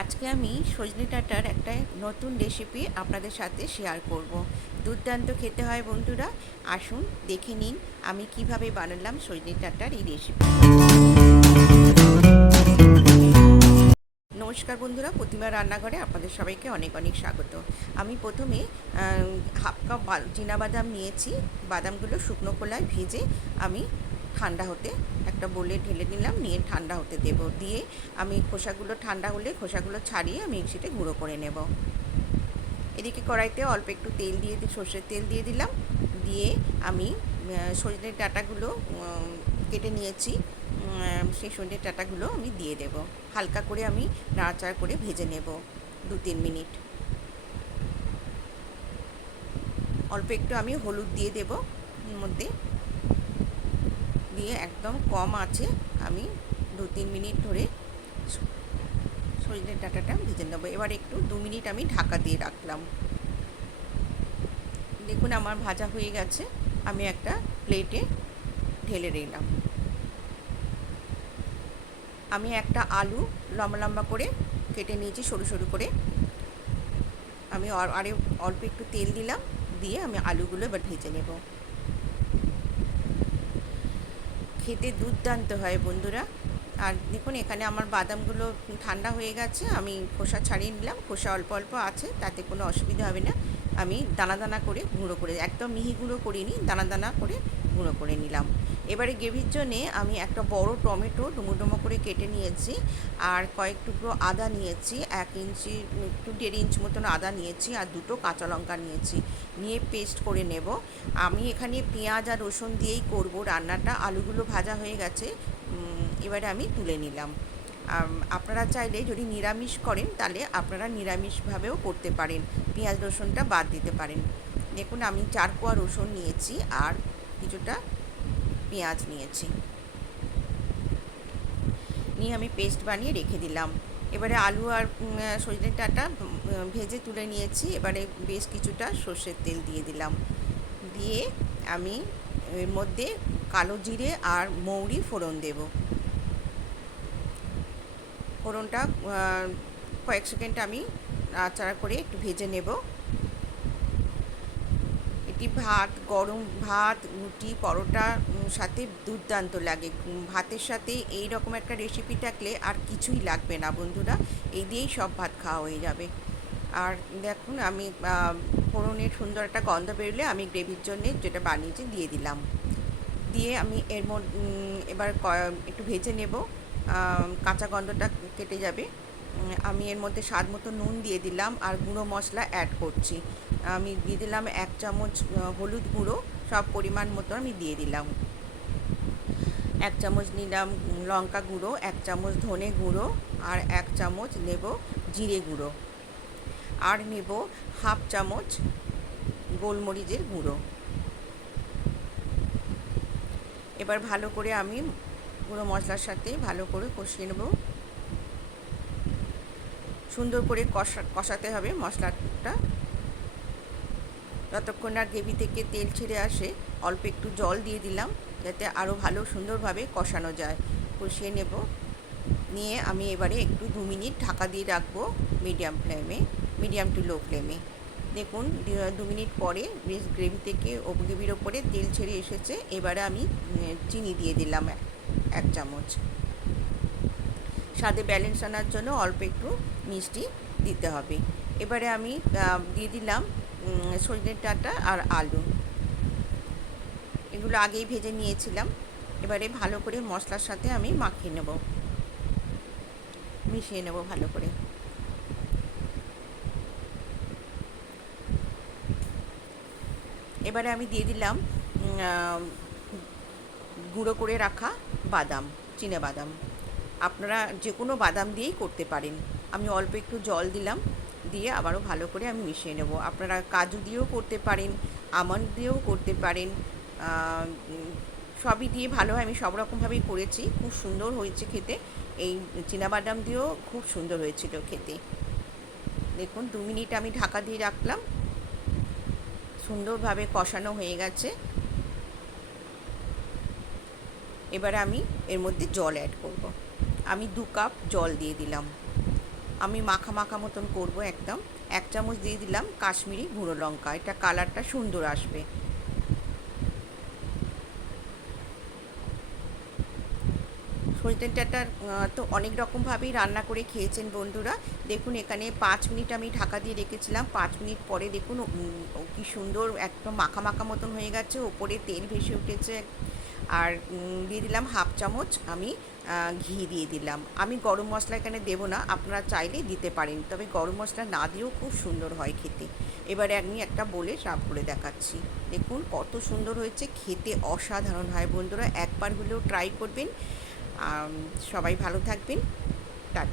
আজকে আমি সজনে ডাঁটার একটা নতুন রেসিপি আপনাদের সাথে শেয়ার করব। দুর্দান্ত খেতে হয় বন্ধুরা। আসুন দেখে নিন আমি কিভাবে বানালাম সজনে ডাঁটার এই রেসিপি। নমস্কার বন্ধুরা, প্রতিমা রান্নাঘরে আপনাদের সবাইকে অনেক অনেক স্বাগত। আমি প্রথমে হাফ কাপ চীনাবাদাম নিয়েছি। বাদামগুলো শুকনো খোলায় ভেজে আমি ঠান্ডা হতে একটা বোলে ঢেলে নিলাম, নিয়ে ঠান্ডা হতে দেব। দিয়ে আমি খোসাগুলো ঠান্ডা হলে খোসাগুলো ছাড়িয়ে আমি মিক্সিতে গুঁড়ো করে নেব। এদিকে কড়াইতে অল্প একটু তেল দিয়ে সর্ষের তেল দিয়ে দিলাম। দিয়ে আমি সজনের ডাঁটাগুলো কেটে নিয়েছি, সেই সজনের ডাঁটাগুলো আমি দিয়ে দেব। হালকা করে আমি নাড়াচাড়া করে ভেজে নেব 2-3 মিনিট। অল্প একটু আমি হলুদ দিয়ে দেব মধ্যে, দিয়ে একদম কম আছে আমি 2-3 মিনিট ধরে সজনের ডাঁটাটা ভেজে নেব। এবার একটু 2 মিনিট আমি ঢাকা দিয়ে রাখলাম। দেখুন আমার ভাজা হয়ে গেছে। আমি একটা প্লেটে ঢেলে নিলাম। আমি একটা আলু লম্বা লম্বা করে কেটে নিয়েছি সরু সরু করে। আমি আরে অল্প একটু তেল দিলাম, দিয়ে আমি আলুগুলো এবার ভেজে নেব। খেতে দুর্দান্ত হয় বন্ধুরা। আর দেখুন এখানে আমার বাদামগুলো ঠান্ডা হয়ে গেছে, আমি খোসা ছাড়িয়ে নিলাম। খোসা অল্প অল্প আছে, তাতে কোনো অসুবিধা হবে না। আমি দানা দানা করে গুঁড়ো করে, একদম মিহি গুঁড়ো করিনি, দানা দানা করে গুঁড়ো করে নিলাম। এবারে গ্রেভির জন্যে আমি একটা বড় টমেটো ডুমো ডুমো করে কেটে নিয়েছি, আর কয়েক টুকরো আদা নিয়েছি, 1 ইঞ্চি একটু 1.5 ইঞ্চি মতন আদা নিয়েছি, আর 2টো কাঁচা লঙ্কা নিয়েছি, নিয়ে পেস্ট করে নেব। আমি এখানে পেঁয়াজ আর রসুন দিয়েই করব রান্নাটা। আলুগুলো ভাজা হয়ে গেছে, এবারে আমি তুলে নিলাম। আপনারা চাইলে যদি নিরামিষ করেন তাহলে আপনারা নিরামিষভাবেও করতে পারেন, পেঁয়াজ রসুনটা বাদ দিতে পারেন। দেখুন আমি 4 কোয়া রসুন নিয়েছি আর কিছুটা পেঁয়াজ নিয়েছি, নিয়ে আমি পেস্ট বানিয়ে রেখে দিলাম। এবারে আলু আর সজনের ডাঁটা ভেজে তুলে নিয়েছি। এবারে বেশ কিছুটা সর্ষের তেল দিয়ে দিলাম। দিয়ে আমি এর মধ্যে কালো জিরে আর মৌরি ফোড়ন দেব। ফোড়নটা কয়েক সেকেন্ড আমি নাড়াচাড়া করে একটু ভেজে নেব। এটি ভাত, গরম ভাত, রুটি, পরোটা সাথে দুর্দান্ত লাগে। ভাতের সাথে এই রকম একটা রেসিপি থাকলে আর কিছুই লাগবে না বন্ধুরা, এই দিয়েই সব ভাত খাওয়া হয়ে যাবে। আর দেখুন আমি ফোড়নের সুন্দর একটা গন্ধ বেরোলে আমি গ্রেভির জন্যে যেটা বানিয়েছি দিয়ে দিলাম। দিয়ে আমি এর মধ্যে এবার একটু ভেজে নেব, কাঁচা গন্ধটা কেটে যাবে। আমি এর মধ্যে স্বাদ মতো নুন দিয়ে দিলাম, আর গুঁড়ো মশলা অ্যাড করছি। আমি দিয়ে দিলাম 1 চামচ হলুদ গুঁড়ো, সব পরিমাণ মতো আমি দিয়ে দিলাম। 1 চামচ নিলাম লঙ্কা গুঁড়ো, 1 চামচ ধনে গুঁড়ো, আর 1 চামচ নেব জিরে গুঁড়ো, আর নেব হাফ চামচ গোলমরিচের গুঁড়ো। এবার ভালো করে আমি গুঁড়ো মশলার সাথে ভালো করে কষিয়ে নেব। সুন্দর করে কষাতে হবে মশলাটা, যতক্ষণ না গ্রেভি থেকে তেল ছেড়ে আসে। অল্প একটু জল দিয়ে দিলাম যাতে আরও ভালো সুন্দরভাবে কষানো যায়। কষিয়ে নেব, নিয়ে আমি এবারে একটু 2 মিনিট ঢাকা দিয়ে রাখবো মিডিয়াম ফ্লেমে, মিডিয়াম টু লো ফ্লেমে। দেখুন 2 মিনিট পরে বেশ গ্রেভির ওপরে তেল ছেড়ে এসেছে। এবারে আমি চিনি দিয়ে দিলাম 1 চামচ। স্বাদে ব্যালেন্স আনার জন্য অল্প একটু মিষ্টি দিতে হবে। এবারে আমি দিয়ে দিলাম সজনের ডাঁটা আর আলু, এগুলো আগেই ভেজে নিয়েছিলাম। এবারে ভালো করে মশলার সাথে আমি মাখিয়ে নেব, মিশিয়ে নেব ভালো করে। এবারে আমি দিয়ে দিলাম গুঁড়ো করে রাখা বাদাম, বাদাম। আপনারা যে কোনো বাদাম দিয়েই করতে পারেন। আমি অল্প একটু জল দিলাম, দিয়ে আবারও ভালো করে আমি মিশিয়ে নেব। আপনারা কাজু দিয়েও করতে পারেন, আমন্ড দিয়েও করতে পারেন, সবই দিয়ে ভালো হয়। আমি সব রকমভাবেই করেছি, খুব সুন্দর হয়েছে খেতে। এই বাদাম দিয়েও খুব সুন্দর হয়েছিল খেতে। দেখুন 2 মিনিট আমি ঢাকা দিয়ে রাখলাম, সুন্দরভাবে কষানো হয়ে গেছে। এবারে আমি এর মধ্যে জল অ্যাড করব। আমি 2 কাপ জল দিয়ে দিলাম। আমি মাখা মাখা মতন করব একদম। 1 চামচ দিয়ে দিলাম কাশ্মীরি গুঁড়ো লঙ্কা, এটা কালারটা সুন্দর আসবে। সজনে ডাঁটা তো অনেক রকমভাবেই রান্না করে খেয়েছেন বন্ধুরা। দেখুন এখানে 5 মিনিট আমি ঢাকা দিয়ে রেখেছিলাম। 5 মিনিট পরে দেখুন কি সুন্দর একদম মাখা মাখা মতন হয়ে গেছে, ওপরে তেল ভেসে উঠেছে। আর দিয়ে দিলাম হাফ চামচ আমি ঘি দিয়ে দিলাম। আমি গরম মশলা এখানে দেবো না, আপনারা চাইলে দিতে পারেন, তবে গরম মশলা না দিয়েও খুব সুন্দর হয় খেতে। এবারে আমি একটা বলে সার্ভ করে দেখাচ্ছি। দেখুন কত সুন্দর হয়েছে, খেতে অসাধারণ হয় বন্ধুরা, একবার হলেও ট্রাই করবেন। সবাই ভালো থাকবেন। টাটা।